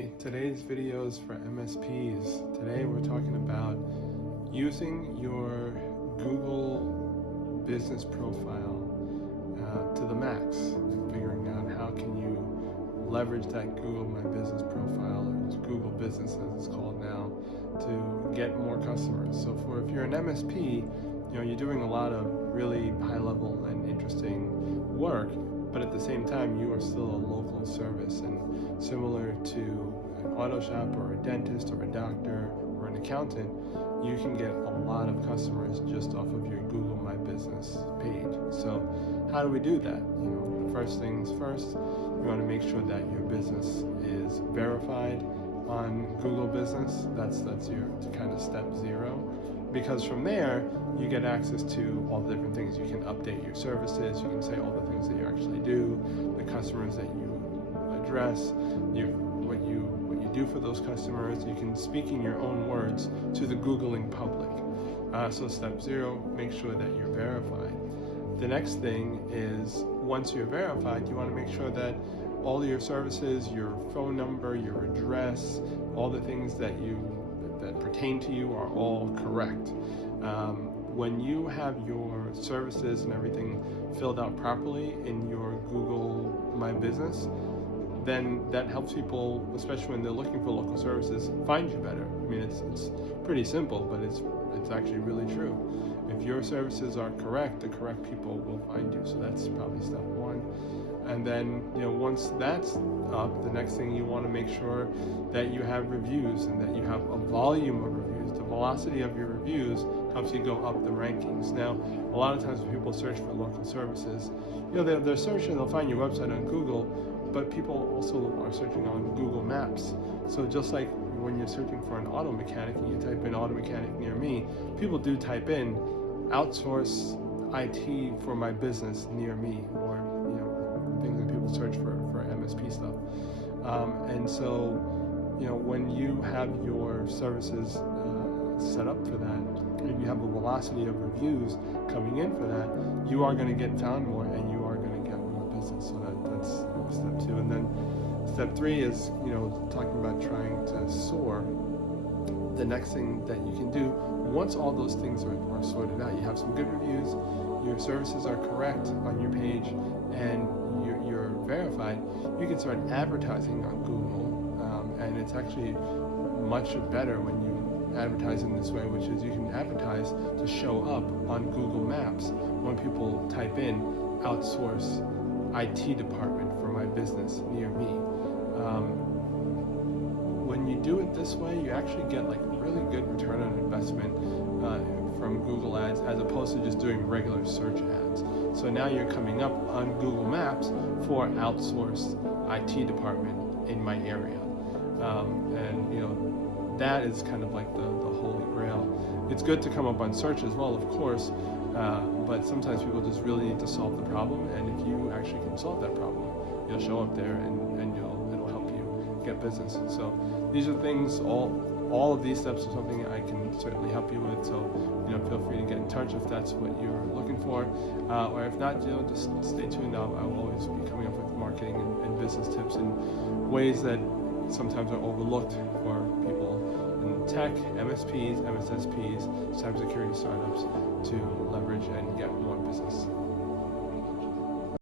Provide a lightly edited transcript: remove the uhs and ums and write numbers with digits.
Hey, today's video is for MSPs. Today we're talking about using your Google business profile to the max and figuring out how can you leverage that Google My Business profile, or Google Business as it's called now, to get more customers. So if you're an MSP, you're doing a lot of really high level and interesting work, but at the same time you are still a local service, and similar to an auto shop or a dentist or a doctor or an accountant, you can get a lot of customers just off of your Google My Business page. So how do we do that? The first things first, you want to make sure that your business is verified on Google Business. That's your kind of step zero, because from there you get access to all the different things. You can update your services, you can say all the things that you actually do, the customers that you address, what you do for those customers. You can speak in your own words to the Googling public. So step zero, make sure that you're verified. The next thing is, once you're verified, you want to make sure that all your services, your phone number, your address, all the things that pertain to you are all correct. When you have your services and everything filled out properly in your Google My Business, then that helps people, especially when they're looking for local services, find you better. I mean, it's pretty simple, but it's actually really true. If your services are correct, the correct people will find you. So that's probably step one. And then, once that's up, the next thing you want to make sure that you have reviews and that you have a volume of reviews. The velocity of your reviews helps you go up the rankings. Now, a lot of times when people search for local services, they're searching, they'll find your website on Google, but people also are searching on Google Maps. So just like when you're searching for an auto mechanic and you type in auto mechanic near me, people do type in outsource IT for my business near me, or things that people search for MSP stuff. And so when you have your services set up for that, and you have a velocity of reviews coming in for that, you are going to get found more and you are going to get more business. So that's step two. And then step three is talking about trying to soar. The next thing that you can do, once all those things are sorted out, you have some good reviews, your services are correct on your page, and you're verified, you can start advertising on Google. And it's actually much better when you advertise in this way, which is you can advertise to show up on Google Maps when people type in outsource IT department for my business near me. When you do it this way, you actually get like really good return on investment from Google Ads, as opposed to just doing regular search ads. So now you're coming up on Google Maps for outsourced IT department in my area. And that is kind of like the holy grail. It's good to come up on search as well, of course, but sometimes people just really need to solve the problem, and if you actually can solve that problem, you'll show up there and it'll help you get business. So these are things, all of these steps are something I can certainly help you with. So feel free to get in touch if that's what you're looking for, or if not, just stay tuned. I will always be coming up with marketing and business tips and ways that sometimes are overlooked for people in tech, MSPs, MSSPs, cybersecurity startups, to leverage and get more business.